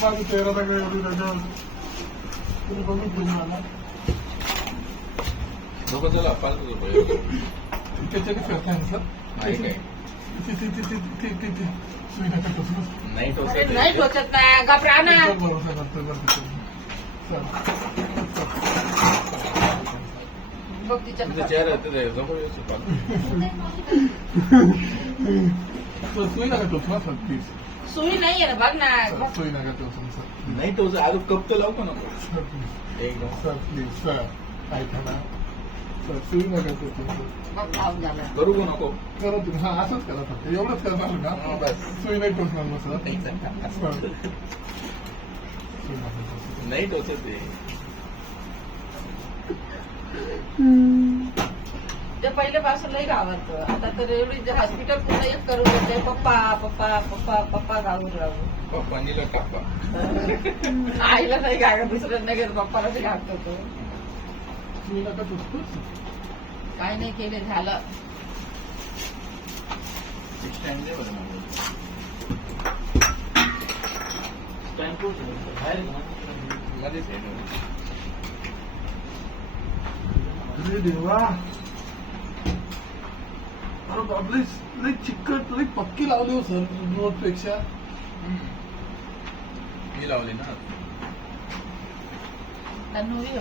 माझं चेहरा सगळं एवढी त्याच्यावर तुम्ही बघून तुम्ही मला नको चला पाच रुपये त्याच्या किती करताय ना सर नाही काय. नाही. नाही टोचत ना घाबरा भरोसा बरं. बघ तिच्या तुमचा चेहरा ते जवळ व्यवस्थित सुई नका टोचू ना प्लीज सुई नाही आहे ना बघ ना. सर, सुई नका टोचू सर नाही टोचा अरे कप तर लावू का नको? एकदम सर प्लीज सर. ऐका ना सर सुई नका टोचू करू का नको? करा तुम्ही. हा असंच करा फक्त. एवढंच करणार हा, ना बस. सुई नाही टोचणार ना सर. नाही टोचत ते पहिल्यापासून लई घाबरतं आता तर एवढी हॉस्पिटल पूर्ण एक करून देते. पप्पा पप्पा पप्पा पप्पा घाबरून राहू. पप्पानीला टाका आईला नाही घागत दुसऱ्यांना घेत पप्पाला ते घाबतो तो सुई नका टोचू काय नाही केले झालं. स्टँड दे बरं मला. मध्येच आहे. अरे देवा. अरे बापरे लई चिकट लई पक्की लावली हो सर रोडपेक्षा मी लावली ना. तन्नुरी